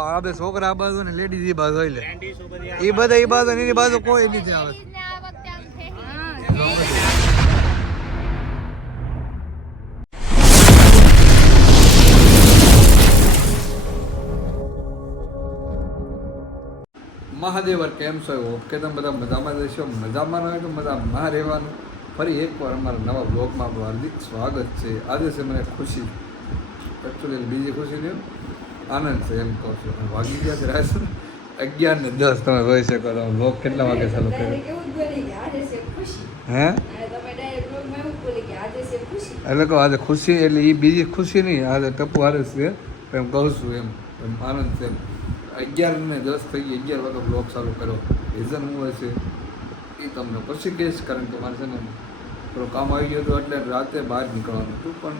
આ બે છોકરા બાજુ ને લેડીઝ એ બાજુ હોય લે. એ બધા એ બાજુ એની બાજુ કોઈ નથી આવે. ને આ વખતે આમ ફેરી મહાદેવર કેમ છો? હોપ કે તમે બધા મજામાં રહેશો મજામાં રહે કે મજામાં રહેવાનું. ફરી એકવાર અમારા નવા બ્લોગમાં આપણું હાર્દિક સ્વાગત છે. આજે છે મને ખુશી. એકચ્યુઅલી બીજી ખુશી નહીં આનંદ છે એમ કહું છું. વાગી ગયા છે રાત. અગિયાર ને દસ. તમે જોઈ શકો તો બ્લોગ કેટલા વાગે ચાલુ કર્યો? એવું જ બોલી કે આજે છે ખુશી. હે? અને તમે ડાયરેક્ટ બ્લોગમાં એવું જ બોલી કે આજે છે ખુશી. એટલે કહો આજે ખુશી એટલે એ બીજી ખુશી નહીં આજે ટપુ હારે છે. એમ કહું છું એમ એમ આનંદ છે એમ. અગિયાર ને દસ થઈ ગઈ અગિયાર વાગે બ્લોગ ચાલુ કર્યો. રીઝન શું હોય છે? એ તમને પછી કહીશ કારણ કે મારે છે ને થોડું કામ આવી ગયું હતું એટલે રાતે બહાર નીકળવાનું હતું. પણ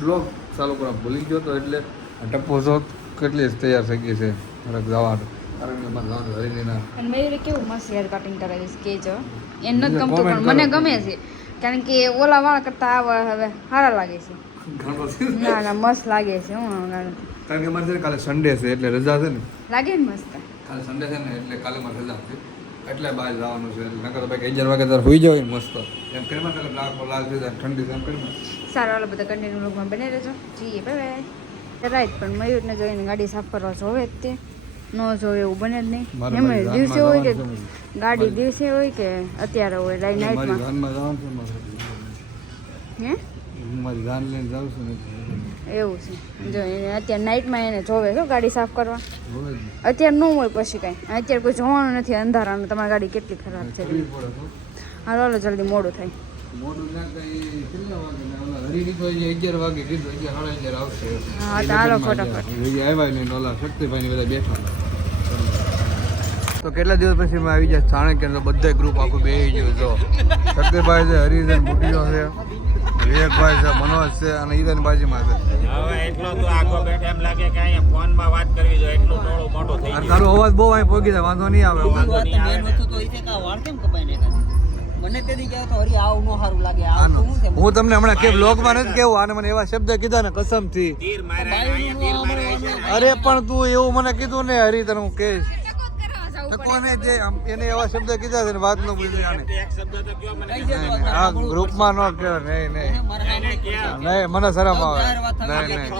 બ્લોગ ચાલુ કરવા ભૂલી ગયો હતો એટલે ટપ્પો જો કેટલી તૈયાર થઈ ગઈ છે. મારે જવા મયુરે કેવું મસ્ત હેર કટિંગ કરેલી કે કેજો એને નથી ગમતું પણ મને ગમે છે. કારણ કે ઓલા વાળ કરતા આ હવે સારા લાગે છે. ના? ના મસ્ત લાગે છે હું કારણ કે મારે છે કાલે સન્ડે છે એટલે રજા છે ને. લાગે ને મસ્ત? કાલે સન્ડે છે ને એટલે કાલે મારે રજા છે. એટલે બહાર જવાનું છે નકર તો ભાઈ અગિયાર વાગે તાર હોઈ જાય મસ્ત. એમ કરી માં લાલ ઠંડી એમ કરી સારા બધા કન્ટિન્યુ બ્લોગમાં બને રહેજો. જઈએ બાય બાય રાઈટ પણ મયુરને જોઈને ગાડી સાફ કરવા જોવે જ તે. ન જોવે એવું બને જ નહીં. એમ દિવસે હોય કે ગાડી દિવસે હોય કે અત્યારે હોય મારી નાઇટમાં હે? મારી જાન લઈને જાઉં છું એવું છે. જો એને અત્યારે નાઇટમાં એને જોવે છો ગાડી સાફ કરવા. અત્યારે ન હોય પછી કાંઈ. અત્યારે કોઈ જોવાનું નથી અંધારાનું તમારી ગાડી કેટલી ખરાબ છે. હાલો હાલો જલ્દી મોડું થાય. મોઢું ના કઈ કેટલા વાગે ઓલા હરીની તો અગિયાર વાગે કીધું અગિયાર સાડા અગિયાર આવશે. હા, એ તો હાલો લગ્નમાં ફટાફટ. આવ્યા ને ઓલા શક્તિભાઈ બધા બેઠા. તો કેટલા દિવસ પછી મેં આવી જાય? ચાણક્ય તો બધા ગ્રુપ આખું બે ગયું જો. શક્તિભાઈ છે હરિજન બુટીઓ છે. વિવેકભાઈ છે મનોજ છે અને ઈદન બાજીમાં છે હવે એટલો તો આગો બેઠે એમ લાગે કે અહીંયા ફોનમાં વાત કરવી જોઈએ એટલું ટોળું મોટું થઈ અને તારો અવાજ બહુ અહીં પહોંચી જાય વાંધો નહીં આવે. વાંધો નહીં આવે ને. મને તેથી કહે તો હરી આવું નો સારું લાગે. આવું શું છે? હું તમને હમણાં કે બ્લોગમાં નથી કેવું આને મને એવા શબ્દ કીધા ને કસમથી. તીર માર્યા તીર માર્યા અરે પણ તું એવું મને કીધું ને હરી તને હું કહીશ. ટકો જ કરવા જવું પડે. કોને જે એને એવા શબ્દ કીધા છે ને વાતનું ભૂલી આને એક શબ્દ તો કયો મને નહીં, આ ગ્રુપમાં ન કહેવાય નહીં નહીં. ક્યાં? મને શરમ આવે. નહીં નહીં.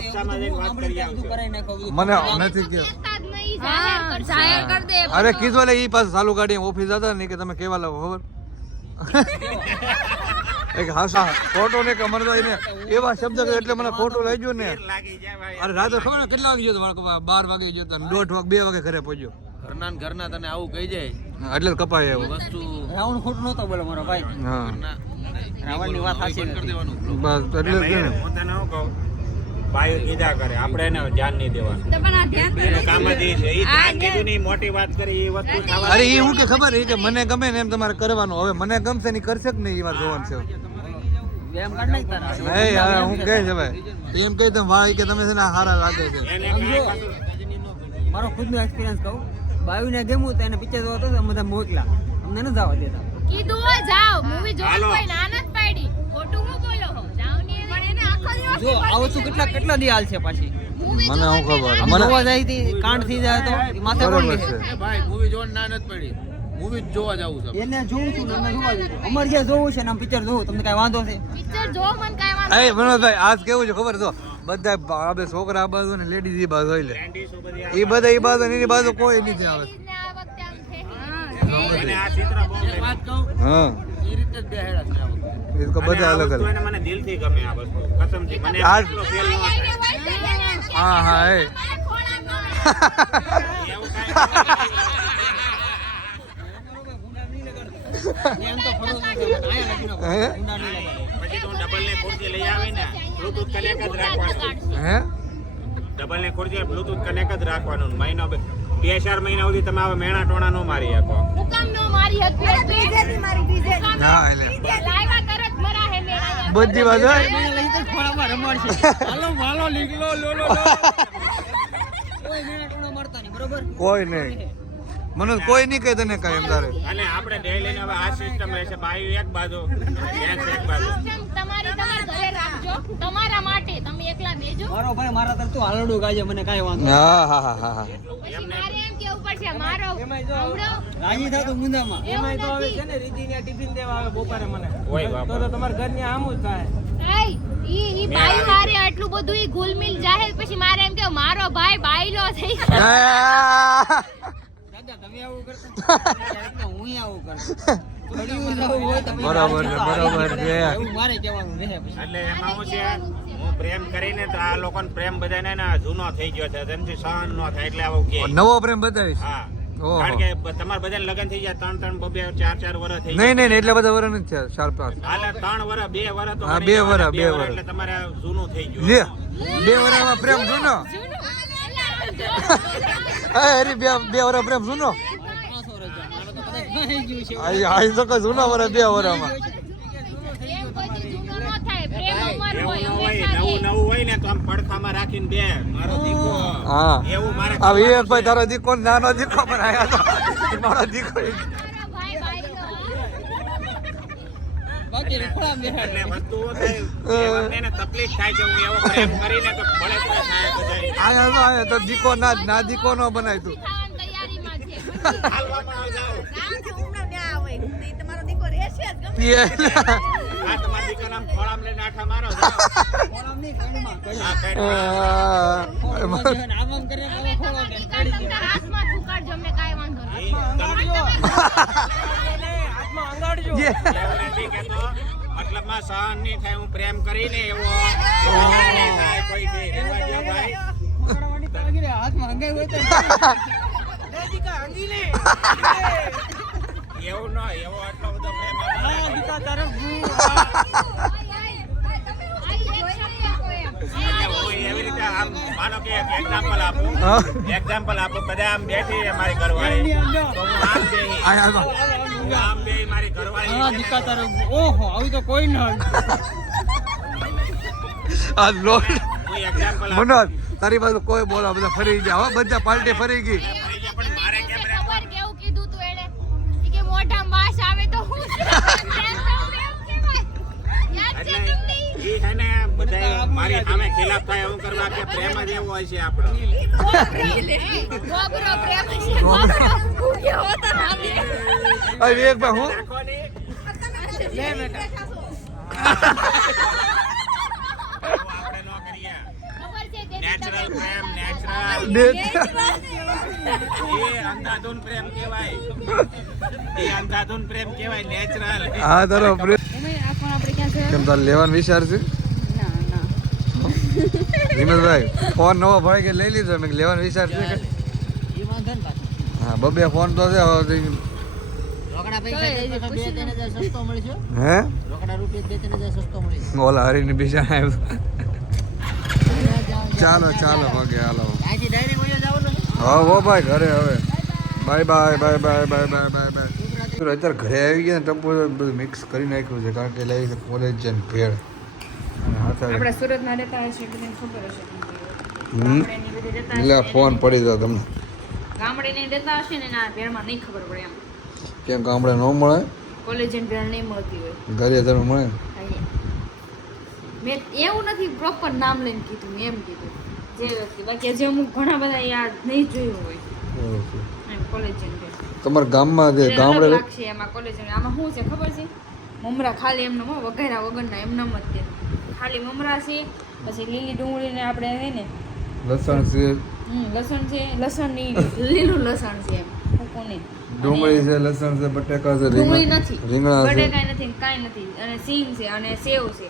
મને નથી દે અરે કીધું એટલે એ પાસે ચાલુ ગાડી ઓફિસ હતા ને કે તમે કેવા લાવો ખબર? એક હાસા ખોટો ને કમર તો એવા શબ્દ એટલે મને ફોટો લઈ ગયું ને અરે રાતે ખબર ને કેટલા વાગે ગયો બાર વાગે ગયો હતો દોઢ વાગે બે વાગે ઘરે પહોંચ્યો. ઘરના ઘરના તને આવું કહી જાય. એટલે કપાય એવું. વસ્તુ રાવણ ખોટું નહોતો બોલો મારો ભાઈ. હા. રાવણની વાત સાચી કરી દેવાનું. બસ એટલે જ ભાઈ, ને કીધા કરે. આપણે એને ધ્યાન નહીં દેવાનું. પણ આ ધ્યાન તો એનું કામ જ છે. ઈ ધ્યાન કીધું નહીં મોટી વાત કરી એ વસ્તુ થવા અરે એ હું કે ખબર? એ કે મને ગમે ને એમ તમારે કરવાનું. હવે મને ગમશે ને કરશે કે નહીં એ વાત જોવાનું છે. વ્યાયામ કાઢ નહીં હું કહે છે ભાઈ. એમ કહી તમે ભાઈ કે તમે છે ને સારા હારા લાગે છે. મારો ખુદનો એક્સપિરિયન્સ કહું. બાયુને ગમ્યું તો એને પિક્ચર જોવા તો બધા મોકલા. અમને ન જવા દેતા. કીધું હોય જાઓ. મૂવી જોવા કોઈ ના જો આ વસ્તુ કેટલા કેટલા દી હાલ છે પાછી? મને હું ખબર? મને જોવા જાય તી કાંડ થઈ જાય તો માથે કોણ બરોબર છે. ભાઈ મૂવી જોન ના નથી પડી. મૂવી જોવા જવું છે. એને જોઉં છું ને જોવા જઈએ અમારે જે જોવું છે ને આમ પિક્ચર જોવું તમને કઈ વાંધો છે? પિક્ચર જો મન કાંઈ વાંધો એ મનોજભાઈ આજ કેવું છે ખબર તો બધા આપણે છોકરા આ બાજુ ને લેડીઝ એ બાજુ હોય લે. એ બધા એ બાજુ ને એની બાજુ કોઈ નથી આવે. ને આ વખતે આમ ફેરી અને આ ચિત્ર બહુ એક વાત કહું હા. એ રીતે જ બેહેડા છે આ વખતે. એ તો બધા અલગ અલગ. એને મને દિલથી ગમે આ વસ્તુ. કસમથી. મને એટલો feel ન થાય. હા હા એ. ડબલ ને ખુરજી લઈ આવીને બ્લુટૂથ કનેક્ટ જ રાખવાનું. હે? ડબલની ખુરશી બ્લુટૂથ કનેક્ટ જ રાખવાનું. મહિનો બે ચાર મહિના સુધી તમે આવા મેણા ટોણા નો મારી શકો. હુકમ નો મારી હતી બીજેથી મારી બીજે ના એટલે. લાઈવા કરત મરા હે મેળા બધી વાત હોય. લઈ તો ખોળામાં રમાડશે. હાલો વાલો લીગલો લો લો લો. કોઈ મેણા ટોણા મારતા નહીં બરોબર? કોઈ નહીં. મને કોઈ નહીં કહે તને કાયમ એમ તારે. અને આપણે ડેલી હવે આ સિસ્ટમ રહેશે. બાયુ એક બાજુ ગેસ એક બાજુ. તમારી તમારા ઘરે રાખજો. તમારા માટે તમે એકલા બેજો. મારો ભાઈ મારા તરફ હાલડું ગાજે મને કાંઈ વાંધો હા હા હા હા હા. મારે એમ કેવું પડશે મારો એમાંય જો હમણો રાજી થતું મુંદામાં. એવું છે ને રીતિને ટિફિન દેવા આવે બપોરે મને. તો તો તમારા ઘરની આમ જ થાય. ઈ ઈ બાઈ હારે આટલું બધું ઈ ગુલમિલ જાહે પછી મારે એમ કે મારો ભાઈ બાયલો થઈ બરાબર છે, બરાબર છે. એવું મારે કહેવાનું રહે પછી. એટલે એમાં શું છે હું પ્રેમ કરીને તો આ લોકોને પ્રેમ બધાને ને જૂનો થઈ ગયો છે સહન ન થાય એટલે આવું કે. નવો પ્રેમ બતાવીશ? હા. કારણ કે તમારા બધાને લગ્ન થઈ ગયા ત્રણ ત્રણ બબે ચાર ચાર વર્ષ થઈ નહીં નહીં નહીં, એટલા બધા વર નથી થયા ચાર પાંચ. હાલે ત્રણ વર્ષ બે વર્ષ તો બે વરસ, બે વરસ વરસ. એટલે તમારે જૂનું થઈ ગયું. બે વર્ષમાં પ્રેમ જૂનો. અરે બે બે વર પ્રેમ સુનો આઈ તો કઈ સુનો વર બે વરમાં હા. આ વિવેકભાઈ તારો દીકો નાનો દીકો પણ તો મારો દીકો બાકી તકલીફ થાય છે હું એવો તો બળતરા તો જાય. ના દીકો નો બનાય તું. આંગાડજો સહન નહીં થાય હું પ્રેમ કરીને એવો. કોઈ એવું ના એવો આટલો બધો પ્રેમ તારે માનો કે એક એક્ઝામ્પલ આપું. એક્ઝામ્પલ આપું બધા આમ બેઠી છે મારી ઘરવાળી. તો હું આમ બેહી. આયા તો હું આમ બેહી મારી ઘરવાળી. હા, દીકા ઓહો આવી તો કોઈ ના આ આપું. મનોજ તારી બાજુ કોઈ બોલા બધા ફરી ગયા. હો બધા પાર્ટી ફરી ગઈ. બધા મારી સામે ખિલાફ થાય કરવા કે પ્રેમ જ હોય છે આપણો. વિવેકભાઈ હું? નેચરલ પ્રેમ નેચરલ એ અંધાધૂન પ્રેમ કહેવાય. એ અંધાધૂન પ્રેમ કહેવાય નેચરલ હા તારો પ્રેમ. લેવાનું વિચાર છે? હિમેશભાઈ ફોન નવો ભરાઈ કે લઈ લીધો. મેં લેવાનો વિચાર છે કે. હા બબે ફોન તો છે હવે તો રોકડા પૈસા દેતો તો બે ત્રણ હજાર સસ્તો મળશે. હે? રોકડા રૂપિયા બે ત્રણ હજાર સસ્તો મળશે ઓલા હરીની બિચાર ચાલો ચાલો ભાગે હાલો. હા હો ભાઈ ઘરે હવે. Bye bye bye bye bye bye bye bye. અત્યારે ઘરે આવી ગયા ને ટપુ બધું મિક્સ કરી નાખ્યું છે કારણ કે લઈ કોલેજ છે ને ભેળ. આપણે સુરતમાં રહેતા ખબર હશે એટલે ફોન પડી જાય તમને. રહેતા હશે ને ના ભેળમાં નહીં ખબર પડે એમ. કેમ કે ન મળે? કોલેજ એન્ડ ભેળ નહીં મળતી હોય. ઘરે તમે મળે મેં એવું નથી પ્રોપર નામ લઈને કીધું એમ કીધું. જે વ્યક્તિ બાકી હજી અમુક ઘણા બધા યાદ નહીં જોયું હોય. કોલેજ એન્ડ તમારા ગામમાં ગામડે લાગશે એમાં કોલેજ આમાં શું છે ખબર છે? મમરા ખાલી એમનો વગેરા વગરના એમનામ જ તે ખાલી મમરા છે પછી લીલી ડુંગળીને આપણે હે ને લસણ છે. હમ, લસણ છે લસણની લીલું લસણ છે સૂકું ડુંગળી છે લસણ છે બટેકા છે ડુંગળી નથી રીંગણા છે. બટેકા નથી કાઈ નથી. અને સીમ છે અને સેવ છે.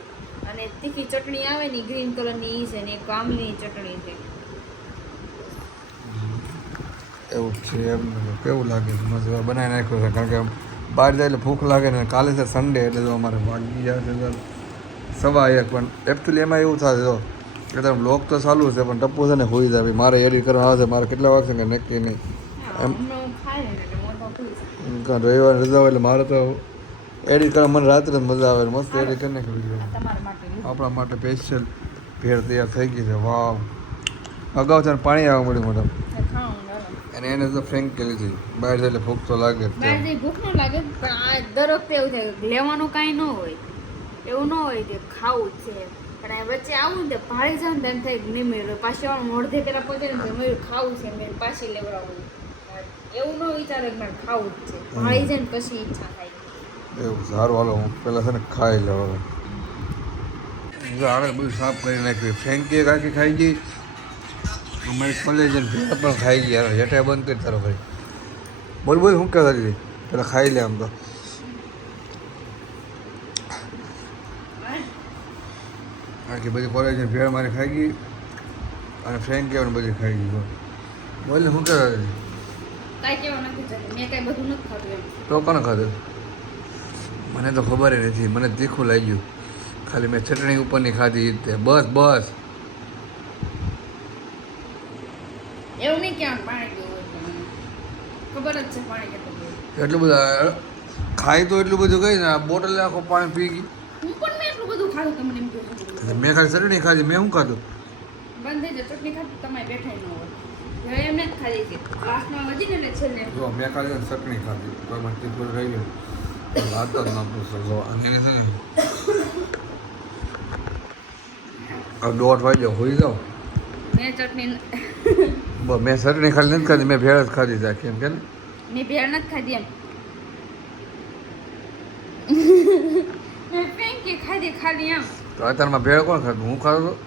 અને તીખી ચટણી આવે ને ગ્રીન કલરની ઈ છે ને એક આમલીની ચટણી છે. એવું છે એમ કેવું લાગે મસ્ત બનાવી નાખ્યો છે કારણ કે બહાર જાય એટલે ભૂખ લાગે ને કાલે છે સન્ડે એટલે અમારે વાગી તો સવા એક, પણ એકચ્યુઅલી એમાં એવું થાય જો, કે તમે બ્લોગ તો ચાલુ છે, પણ ટપ્પુ છે ને હોઈ જાય મારે એડિટ કરવા આવશે મારે કેટલા વાગશે કે નક્કી નહીં. એમ. રવિવાર રજા હોય એટલે મારે તો એડિટ કરવા મને રાત્રે મજા આવે, મસ્ત એડિટ કરીને માટે લીધું. આપણા માટે સ્પેશિયલ ભેળ તૈયાર થઈ ગઈ છે, વાવ. અગાઉ છે પાણી આવવા મળ્યું એ અને એને તો ફ્રેન્ક કરી છે બહાર એટલે ભૂખ તો લાગે ભૂખ ન લાગે દર વખતે એવું થાય, લેવાનું કાંઈ ન હોય. એવું ન હોય કે ખાવું જ છે. પણ આ વચ્ચે આવું ને ભાળી જાય ને થાય નહીં મેળવે પાછી વાર મોઢે પેલા પહોંચે ને મેળવ્યું, ખાવું છે. મેં પાછી લેવડાવું. એવું ન વિચારે કે મારે ખાવું જ છે. ભાળી જાય ને પછી ઈચ્છા થાય. એવું, સારું. હાલો, હું પહેલાં છે ને ખાઈ હવે. આગળ બધું સાફ કરી નાખ્યું. ફ્રેન્કી કાકી ખાઈ ગઈ અમારી કોલેજ પણ ખાઈ ગયા. હેઠે બંધ કરી તારો ભાઈ. બોલ બોલ, શું કહેતા હતી પેલા ખાઈ લે આમ તો. આખી બધી કોલેજની ભેળ મારી ખાઈ ગઈ અને ફ્રેન્ડ કહેવાનું બધી ખાઈ ગઈ બોલ શું ખાધું તો કોને ખાધું? મને તો ખબર નથી. મને તીખું લાગ્યું. ખાલી મેં ચટણી ઉપરની ખાધી તે. બસ બસ. એવું નહીં કે પાણી પીવું હોય તો મને. ખબર જ છે પાણી એટલું બધું ખાય ખાઈ તો એટલું બધું કઈ ને બોટલ આખો પાણી પી ગઈ. હું પણ મેં એટલું બધું ખાધું તમને મેં ખાલી ચટણી ખાધી મેં શું ખાધું? બંધ થઈ જાય ચટણી ખાધી તમે બેઠા ન હોય. જ ખાધી છે લાસ્ટમાં વધી ને એટલે છેલ્લે? જો મેં ખાલી ચટણી ખાધી. કોઈ મને તીખું રહી ગયું. વાત જ ના પૂછો. જો અને છે ને દોઢ વાગ્યો હોઈ જાઓ. મેં ચટણી મેં ચટણી ખાલી નથી ખાધી મેં ભેળ જ ખાધી તા કેમ કે મેં ભેળ નથી ખાધી એમ. મેં ખાધી ખાલી એમ. તો અત્યારમાં ભેળ કોણ ખાધું? હું ખાધું હતું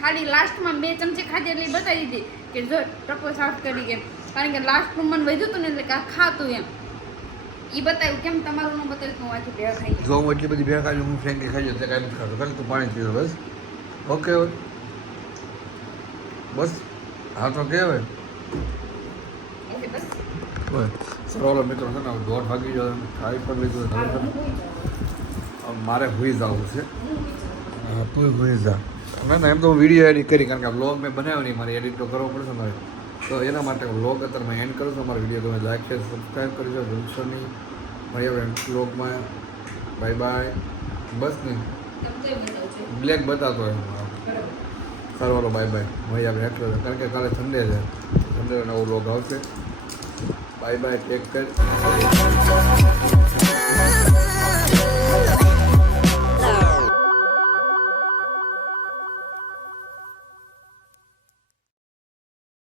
ખાલી લાસ્ટમાં બે ચમચી ખાધી એટલે બતાવી દીધી કે જો ટકો સાફ કરી કે. કારણ કે લાસ્ટનું મન વધ્યું હતું ને એટલે કે ખાતું એમ. એ બતાવ્યું કેમ તમારું ન બતાવ્યું હું આજે ભેળ ખાઈ જો હું એટલી બધી ભેળ ખાઈ હું ફેંકી ખાઈ જાઉં તે કાંઈ નથી ખાતો ખાલી તું પાણી પીધો બસ. ઓકે બસ. હા તો કહેવાય ઓકે બસ. સરોલો મિત્રો છે ને દોઢ વાગી ગયો ખાઈ પણ લીધું મારે હુઈ જવું છે. હુઈ જા. ના ના, એમ તો વીડિયો એડિટ કરી, કારણ કે બ્લોગ મેં બનાવ્યો નહીં, મારે એડિટ તો કરવો પડશે મારે. તો એના માટે બ્લોગ અત્યારે મેં એન્ડ કરું છું, અમારો વીડિયો તમે લાઈક છે સબસ્ક્રાઈબ કરજો, ભૂલશો નહીં. મળી આપણે બ્લોગમાં બાય બાય બસ નહીં બ્લેક બતાવતો બરાબર સારું, હાલો બાય બાય મળી આપણે એટલો કારણ કે કાલે સંડે છે. સન્ડે નવો બ્લોગ આવશે. Bye bye take care